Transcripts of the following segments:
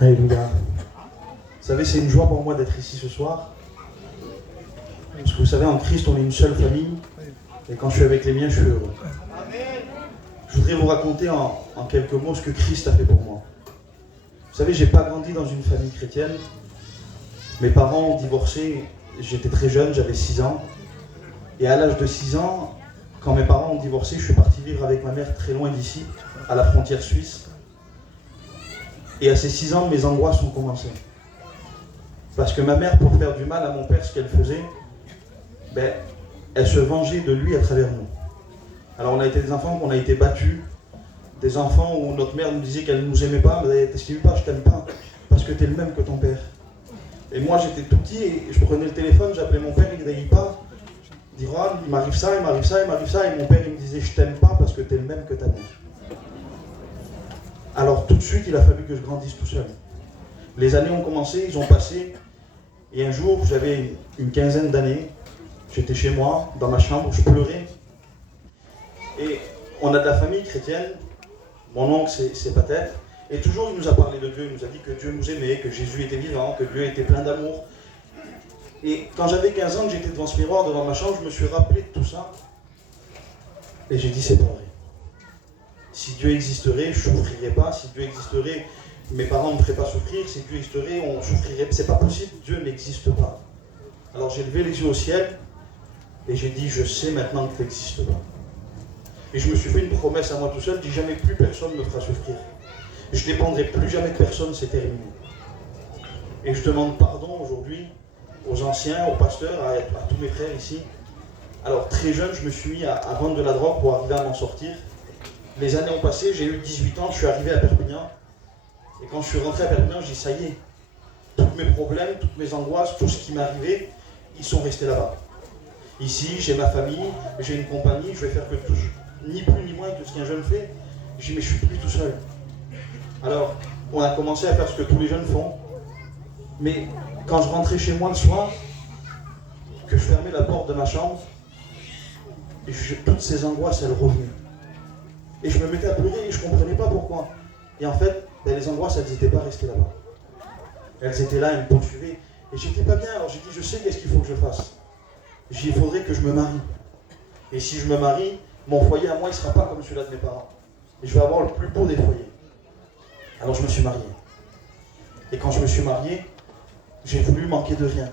Alléluia. Vous savez, c'est une joie pour moi d'être ici ce soir. Parce que vous savez, en Christ, on est une seule famille. Et quand je suis avec les miens, je suis heureux. Je voudrais vous raconter en quelques mots ce que Christ a fait pour moi. Vous savez, j'ai pas grandi dans une famille chrétienne. Mes parents ont divorcé, j'étais très jeune, j'avais 6 ans. Et à l'âge de 6 ans, quand mes parents ont divorcé, je suis parti vivre avec ma mère très loin d'ici, à la frontière suisse. Et à ces 6 ans, mes angoisses ont commencé. Parce que ma mère, pour faire du mal à mon père, ce qu'elle faisait, elle se vengeait de lui à travers nous. Alors on a été des enfants qu'on a été battus, des enfants où notre mère nous disait qu'elle ne nous aimait pas, mais t'estimes pas, je t'aime pas, parce que t'es le même que ton père. Et moi j'étais tout petit et je prenais le téléphone, j'appelais mon père, il ne répondait pas. Il dit Ron, il m'arrive ça, il m'arrive ça, il m'arrive ça, et mon père il me disait je t'aime pas parce que t'es le même que ta mère. Alors tout de suite il a fallu que je grandisse tout seul. Les années ont commencé, ils ont passé, et un jour j'avais une quinzaine d'années, j'étais chez moi, dans ma chambre, je pleurais. Et on a de la famille chrétienne, mon oncle c'est Patek, et toujours il nous a parlé de Dieu, il nous a dit que Dieu nous aimait, que Jésus était vivant, que Dieu était plein d'amour. Et quand j'avais 15 ans, que j'étais devant ce miroir, devant ma chambre, je me suis rappelé de tout ça. Et j'ai dit c'est pas vrai. Si Dieu existerait, je ne souffrirais pas. Si Dieu existerait, mes parents ne me feraient pas souffrir. Si Dieu existerait, on souffrirait. C'est pas possible, Dieu n'existe pas. Alors j'ai levé les yeux au ciel et j'ai dit je sais maintenant que tu n'existes pas. Et je me suis fait une promesse à moi tout seul, je dis jamais plus personne ne me fera souffrir. Je ne dépendrai plus jamais de personne, c'est terminé. Et je demande pardon aujourd'hui aux anciens, aux pasteurs, à tous mes frères ici. Alors très jeune, je me suis mis à vendre de la drogue pour arriver à m'en sortir. Les années ont passé, j'ai eu 18 ans, je suis arrivé à Perpignan. Et quand je suis rentré à Perpignan, j'ai dit ça y est, tous mes problèmes, toutes mes angoisses, tout ce qui m'arrivait, ils sont restés là-bas. Ici, j'ai ma famille, j'ai une compagnie, je vais faire que tout, ni plus ni moins que ce qu'un jeune fait. J'ai dit mais je suis plus tout seul. Alors, on a commencé à faire ce que tous les jeunes font. Mais quand je rentrais chez moi le soir, que je fermais la porte de ma chambre, et toutes ces angoisses, elles revenaient. Et je me mettais à pleurer et je ne comprenais pas pourquoi. Et en fait, les angoisses, elles n'étaient pas restées là-bas. Elles étaient là, elles me poursuivaient. Et j'étais pas bien, alors j'ai dit, je sais qu'est-ce qu'il faut que je fasse. J'ai dit, il faudrait que je me marie. Et si je me marie, mon foyer à moi, il ne sera pas comme celui-là de mes parents. Et je vais avoir le plus beau des foyers. Alors je me suis marié. Et quand je me suis marié, j'ai voulu manquer de rien.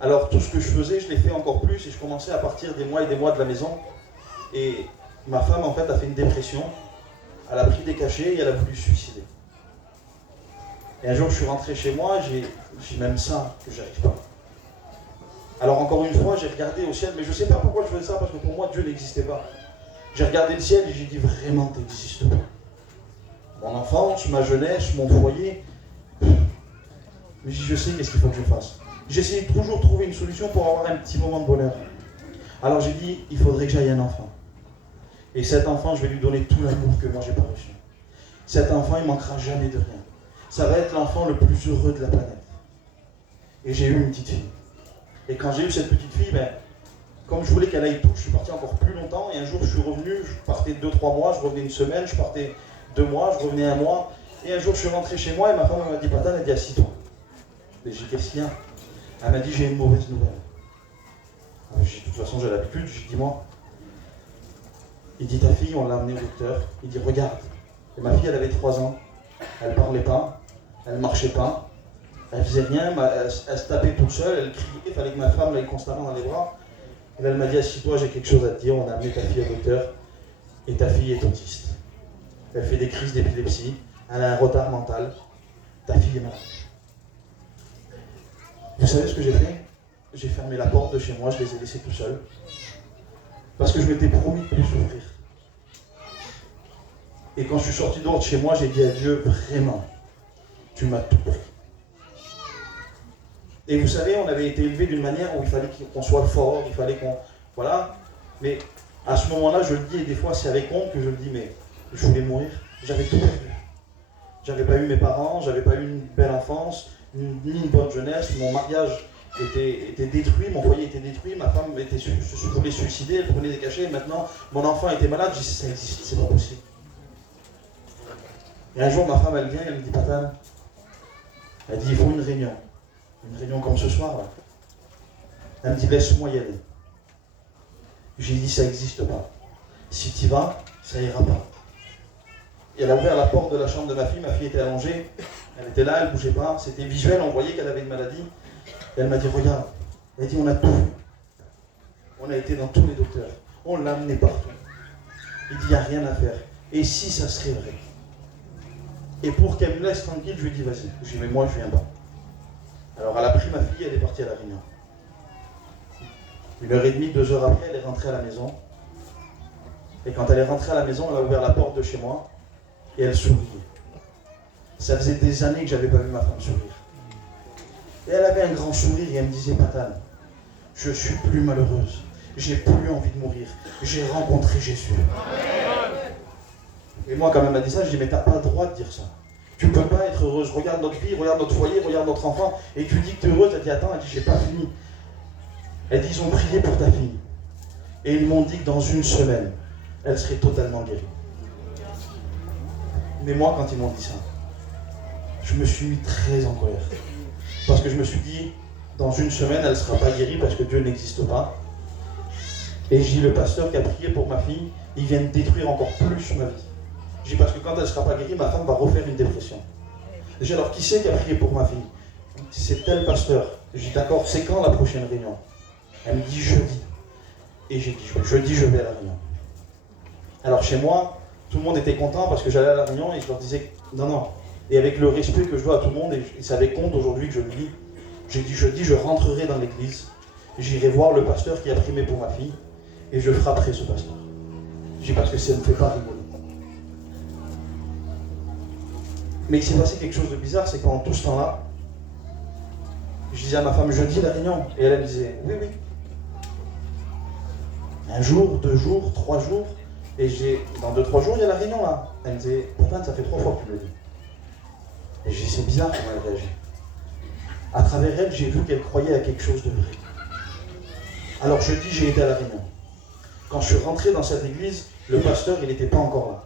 Alors tout ce que je faisais, je l'ai fait encore plus et je commençais à partir des mois et des mois de la maison. Et ma femme, en fait, a fait une dépression. Elle a pris des cachets et elle a voulu se suicider. Et un jour, je suis rentré chez moi, j'ai même ça que j'arrive pas. Alors encore une fois, j'ai regardé au ciel, mais je ne sais pas pourquoi je faisais ça, parce que pour moi, Dieu n'existait pas. J'ai regardé le ciel et j'ai dit, vraiment, tu n'existes pas. Mon enfance, ma jeunesse, mon foyer. Mais je sais qu'est-ce qu'il faut que je fasse. J'essayais de toujours trouver une solution pour avoir un petit moment de bonheur. Alors j'ai dit, il faudrait que j'aille un enfant. Et cet enfant, je vais lui donner tout l'amour que moi j'ai pas reçu. Cet enfant, il ne manquera jamais de rien. Ça va être l'enfant le plus heureux de la planète. Et j'ai eu une petite fille. Et quand j'ai eu cette petite fille, comme je voulais qu'elle aille tout, je suis parti encore plus longtemps. Et un jour, je suis revenu, je partais 2-3 mois, je revenais une semaine, je partais 2 mois, je revenais 1 mois. Et un jour, je suis rentré chez moi et ma femme m'a dit, Patan, elle dit, assis-toi. Et j'ai dit, qu'est-ce qu'il y a? Elle m'a dit, j'ai une mauvaise nouvelle. J'ai dit, de toute façon, j'ai l'habitude, j'ai dit, dis-moi. Il dit, ta fille, on l'a amenée au docteur. Il dit, regarde. Et ma fille, elle avait 3 ans. Elle ne parlait pas, elle ne marchait pas, elle ne faisait rien, elle se tapait toute seule, elle criait, il fallait que ma femme l'aille constamment dans les bras. Et là, elle m'a dit, assis-toi, j'ai quelque chose à te dire, on a amené ta fille au docteur, et ta fille est autiste. Elle fait des crises d'épilepsie, elle a un retard mental, ta fille est malade. Vous savez ce que j'ai fait? J'ai fermé la porte de chez moi, je les ai laissés tout seuls, parce que je m'étais promis de plus souffrir. Et quand je suis sorti dehors de chez moi, j'ai dit à Dieu, vraiment, tu m'as tout pris. Et vous savez, on avait été élevé d'une manière où il fallait qu'on soit fort, il fallait qu'on... Voilà. Mais à ce moment-là, je le dis, et des fois c'est avec honte que je le dis, mais je voulais mourir. J'avais tout perdu. J'avais pas eu mes parents, j'avais pas eu une belle enfance, ni une bonne jeunesse. Mon mariage était détruit, mon foyer était détruit, ma femme voulait se suicider, elle prenait des cachets, et maintenant mon enfant était malade, j'ai dit, ça existe, c'est pas possible. Et un jour, ma femme, elle vient, elle me dit, Patane, elle dit, il faut une réunion comme ce soir, là. Elle me dit, laisse-moi y aller. J'ai dit, ça n'existe pas. Si tu y vas, ça ira pas. Et elle a ouvert la porte de la chambre de ma fille était allongée, elle était là, elle ne bougeait pas, c'était visuel, on voyait qu'elle avait une maladie. Et elle m'a dit, regarde, elle dit, on a tout vu. On a été dans tous les docteurs, on l'a amené partout. Il dit, il n'y a rien à faire. Et si ça serait vrai? Et pour qu'elle me laisse tranquille, je lui ai dit, vas-y. Je lui ai dit, mais moi, je viens pas. Alors elle a pris ma fille, elle est partie à la réunion. 1h30, 2h après, elle est rentrée à la maison. Et quand elle est rentrée à la maison, elle a ouvert la porte de chez moi et elle souriait. Ça faisait des années que je n'avais pas vu ma femme sourire. Et elle avait un grand sourire et elle me disait, Patane, je suis plus malheureuse. J'ai plus envie de mourir. J'ai rencontré Jésus. Et moi, quand elle m'a dit ça, je dis, mais tu n'as pas le droit de dire ça. Tu ne peux pas être heureuse. Regarde notre vie, regarde notre foyer, regarde notre enfant. Et tu dis que tu es heureuse. Elle dit, attends, elle dit, j'ai pas fini. Elle dit, ils ont prié pour ta fille. Et ils m'ont dit que dans une semaine, elle serait totalement guérie. Mais moi, quand ils m'ont dit ça, je me suis mis très en colère. Parce que je me suis dit, dans une semaine, elle ne sera pas guérie parce que Dieu n'existe pas. Et j'ai dit, le pasteur qui a prié pour ma fille, il vient de détruire encore plus ma vie. J'ai dit, parce que quand elle ne sera pas guérie, ma femme va refaire une dépression. J'ai dit, alors qui c'est qui a prié pour ma fille? C'est tel pasteur. J'ai dit, d'accord, c'est quand la prochaine réunion? Elle me dit, jeudi. Et j'ai dit, jeudi, je vais à la réunion. Alors chez moi, tout le monde était content parce que j'allais à la réunion et je leur disais, non, non. Et avec le respect que je dois à tout le monde, et ça avait compte aujourd'hui que je le dis, j'ai dit, jeudi, je rentrerai dans l'église, j'irai voir le pasteur qui a primé pour ma fille, et je frapperai ce pasteur. J'ai dit, parce que ça ne me fait pas rigoler. Mais il s'est passé quelque chose de bizarre, c'est que pendant tout ce temps-là, je disais à ma femme, jeudi la réunion, et elle me disait, oui, oui. Un jour, 2 jours, 3 jours, et dans 2-3 jours, il y a la réunion là. Elle me disait, pourtant ça fait 3 fois que tu me le dis. Et j'ai dit, c'est bizarre comment elle réagit. À travers elle, j'ai vu qu'elle croyait à quelque chose de vrai. Alors jeudi, j'ai été à la réunion. Quand je suis rentré dans cette église, le pasteur, il n'était pas encore là.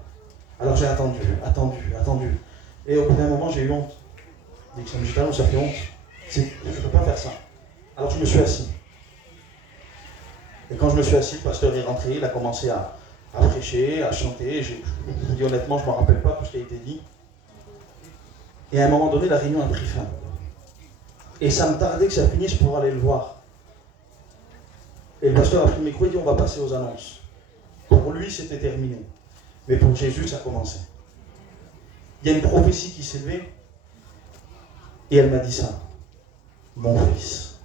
Alors j'ai attendu. Et au bout d'un moment, j'ai eu honte. J'ai dit, ça fait honte. Je ne peux pas faire ça. Alors je me suis assis. Et quand je me suis assis, le pasteur est rentré, il a commencé à prêcher, à chanter. Je vous dis honnêtement, je ne me rappelle pas tout ce qui a été dit. Et à un moment donné, la réunion a pris fin. Et ça me tardait que ça finisse pour aller le voir. Et le pasteur a pris le micro et dit, on va passer aux annonces. Pour lui, c'était terminé. Mais pour Jésus, ça commençait. Il y a une prophétie qui s'est levée. Et elle m'a dit ça. Mon fils,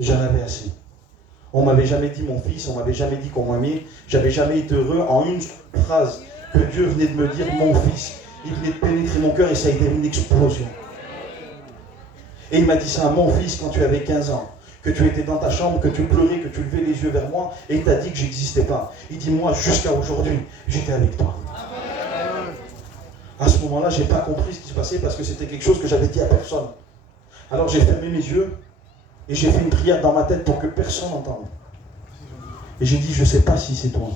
j'en avais assez. On m'avait jamais dit mon fils, on m'avait jamais dit qu'on m'aimait. J'avais jamais été heureux en une phrase que Dieu venait de me dire, mon fils. Il venait de pénétrer mon cœur et ça a été une explosion. Et il m'a dit ça, mon fils, quand tu avais 15 ans, que tu étais dans ta chambre, que tu pleurais, que tu levais les yeux vers moi, et il t'a dit que j'existais pas. Il dit, moi, jusqu'à aujourd'hui, j'étais avec toi. À ce moment-là, je n'ai pas compris ce qui se passait parce que c'était quelque chose que j'avais dit à personne. Alors j'ai fermé mes yeux et j'ai fait une prière dans ma tête pour que personne n'entende. Et j'ai dit, je ne sais pas si c'est toi.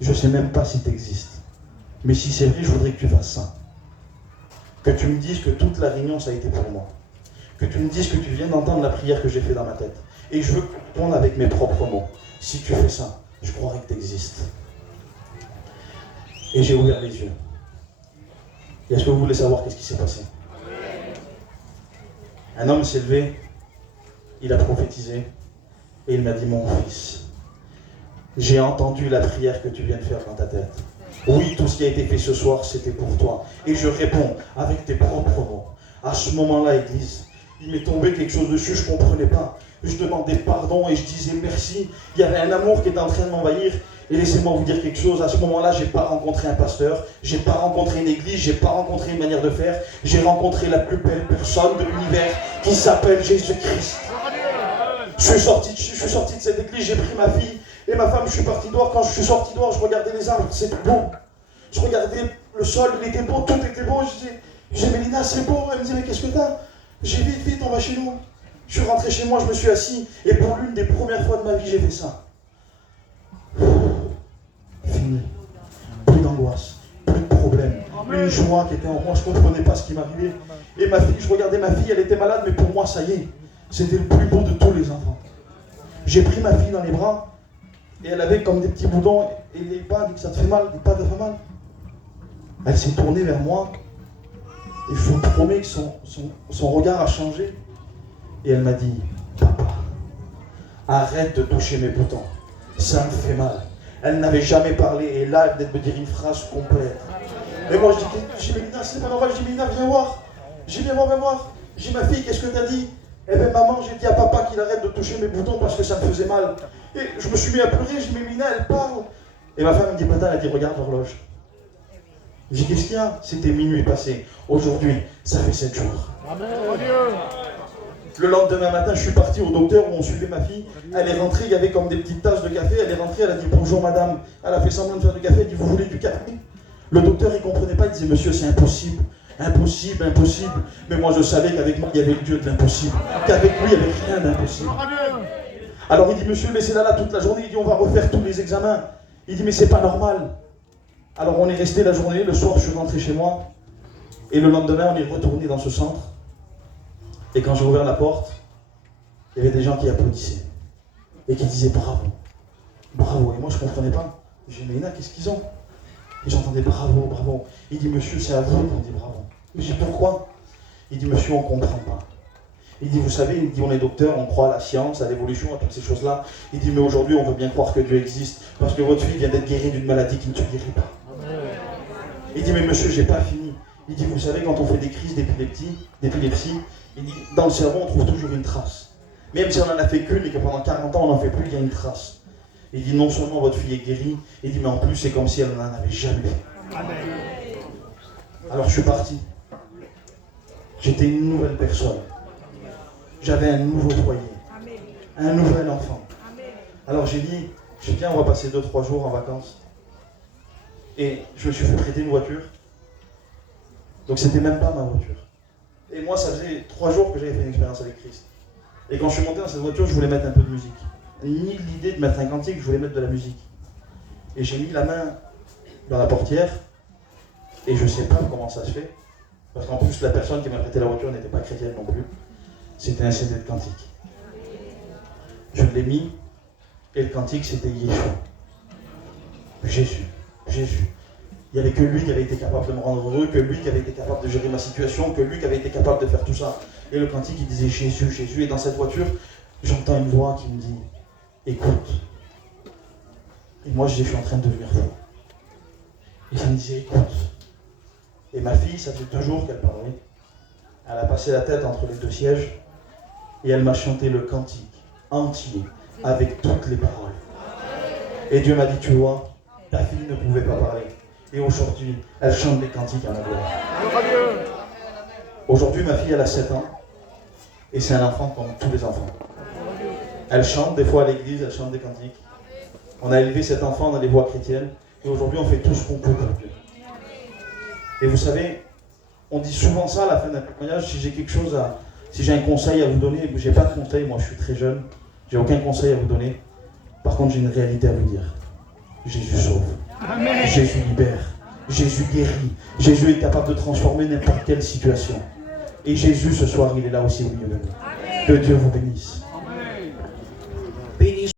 Je ne sais même pas si tu existes. Mais si c'est vrai, je voudrais que tu fasses ça. Que tu me dises que toute la réunion, ça a été pour moi. Que tu me dises que tu viens d'entendre la prière que j'ai faite dans ma tête. Et je veux que tu répondes avec mes propres mots. Si tu fais ça, je croirais que tu existes. Et j'ai ouvert les yeux. Et est-ce que vous voulez savoir qu'est-ce qui s'est passé? Un homme s'est levé, il a prophétisé, et il m'a dit, mon fils, j'ai entendu la prière que tu viens de faire dans ta tête. Oui, tout ce qui a été fait ce soir, c'était pour toi. Et je réponds avec tes propres mots. À ce moment-là, Église, il m'est tombé quelque chose dessus, je ne comprenais pas. Je demandais pardon et je disais merci. Il y avait un amour qui était en train de m'envahir. Et laissez-moi vous dire quelque chose, à ce moment-là, je n'ai pas rencontré un pasteur, je n'ai pas rencontré une église, je n'ai pas rencontré une manière de faire. J'ai rencontré la plus belle personne de l'univers qui s'appelle Jésus-Christ. Je suis sorti de cette église, j'ai pris ma fille et ma femme, je suis parti dehors. Quand je suis sorti dehors, je regardais les arbres, c'était beau. Je regardais le sol, il était beau, tout était beau. Je disais, Mélina, c'est beau. Elle me dit, mais qu'est-ce que t'as? J'ai dit, vite, on va chez nous. Je suis rentré chez moi, je me suis assis et pour l'une des premières fois de ma vie, j'ai fait ça. Fini. Plus d'angoisse, plus de problème. une joie qui était en moi. Je ne comprenais pas ce qui m'arrivait. Et ma fille, je regardais ma fille, elle était malade, mais pour moi, ça y est, c'était le plus beau de tous les enfants. J'ai pris ma fille dans les bras, et elle avait comme des petits boudons, et les pas, dit que ça te fait mal, les pas te fait mal. Elle s'est tournée vers moi, et je vous promets que son regard a changé. Et elle m'a dit, papa, arrête de toucher mes boutons, ça me fait mal. Elle n'avait jamais parlé, et là, elle venait de me dire une phrase complète. Et moi, je dis, Mélina, c'est pas normal. Je dis, Mélina, viens voir. J'ai dit, viens voir. J'ai dit, ma fille, qu'est-ce que t'as dit? Eh bien, maman, j'ai dit à papa qu'il arrête de toucher mes boutons parce que ça me faisait mal. Et je me suis mis à pleurer. J'ai dit, mais Mélina, elle parle. Et ma femme me dit, Pata, elle a dit, regarde l'horloge. J'ai dit, qu'est-ce qu'il y a? C'était minuit passé. Aujourd'hui, ça fait 7 jours. Amen. Le lendemain matin, je suis parti au docteur où on suivait ma fille. Elle est rentrée, il y avait comme des petites tasses de café. Elle est rentrée, elle a dit, bonjour madame. Elle a fait semblant de faire du café. Elle dit, vous voulez du café? Le docteur, il ne comprenait pas, il disait, monsieur, c'est impossible, impossible, impossible. Mais moi, je savais qu'avec moi, il y avait le Dieu de l'impossible, qu'avec lui, il n'y avait rien d'impossible. Alors il dit, monsieur, laissez-la là toute la journée. Il dit, on va refaire tous les examens. Il dit, mais c'est pas normal. Alors on est resté la journée, le soir, je suis rentré chez moi. Et le lendemain, on est retourné dans ce centre. Et quand j'ai ouvert la porte, il y avait des gens qui applaudissaient. Et qui disaient, bravo, bravo. Et moi, je ne comprenais pas. J'ai dit, mais Ina, qu'est-ce qu'ils ont? Et j'entendais bravo, bravo. Il dit, monsieur, c'est à vous qu'on dit bravo. Je dis, pourquoi? Il dit, monsieur, on ne comprend pas. Il dit, vous savez, il dit, on est docteur, on croit à la science, à l'évolution, à toutes ces choses-là. Il dit, mais aujourd'hui, on veut bien croire que Dieu existe, parce que votre fille vient d'être guérie d'une maladie qui ne se guérit pas. Il dit, mais monsieur, j'ai pas fini. Il dit, vous savez, quand on fait des crises d'épilepsie, il dit, dans le cerveau, on trouve toujours une trace. Même si on en a fait qu'une et que pendant 40 ans, on n'en fait plus, il y a une trace. Il dit, non seulement votre fille est guérie, il dit, mais en plus, c'est comme si elle n'en avait jamais fait. Amen. Alors je suis parti. J'étais une nouvelle personne. J'avais un nouveau foyer. Un nouvel enfant. Alors j'ai dit, viens, on va passer 2-3 jours en vacances. Et je me suis fait prêter une voiture. Donc c'était même pas ma voiture. Et moi, ça faisait 3 jours que j'avais fait une expérience avec Christ. Et quand je suis monté dans cette voiture, je voulais mettre un peu de musique. Ni l'idée de mettre un cantique, je voulais mettre de la musique. Et j'ai mis la main dans la portière, et je ne sais pas comment ça se fait, parce qu'en plus la personne qui m'a prêté la voiture n'était pas chrétienne non plus. C'était un CD de cantique. Je l'ai mis, et le cantique c'était Yeshua. Jésus. Il n'y avait que lui qui avait été capable de me rendre heureux, que lui qui avait été capable de gérer ma situation, que lui qui avait été capable de faire tout ça. Et le cantique il disait Jésus. Et dans cette voiture, j'entends une voix qui me dit, écoute. Et moi, je suis en train de devenir fou. Et ça me disait, écoute. Et ma fille, ça fait 2 jours qu'elle parlait. Elle a passé la tête entre les 2 sièges et elle m'a chanté le cantique entier avec toutes les paroles. Et Dieu m'a dit, tu vois, ta fille ne pouvait pas parler. Et aujourd'hui, elle chante des cantiques à ma gloire. Aujourd'hui, ma fille, elle a 7 ans. Et c'est un enfant comme tous les enfants. Elle chante des fois à l'église, elle chante des cantiques. On a élevé cet enfant dans les voies chrétiennes. Et aujourd'hui, on fait tout ce qu'on peut pour Dieu. Et vous savez, on dit souvent ça à la fin d'un témoignage, si j'ai un conseil à vous donner, j'ai pas de conseil, moi je suis très jeune, j'ai aucun conseil à vous donner. Par contre, j'ai une réalité à vous dire. Jésus sauve. Amen. Jésus libère. Jésus guérit. Jésus est capable de transformer n'importe quelle situation. Et Jésus, ce soir, il est là aussi au milieu de nous. Que Dieu vous bénisse.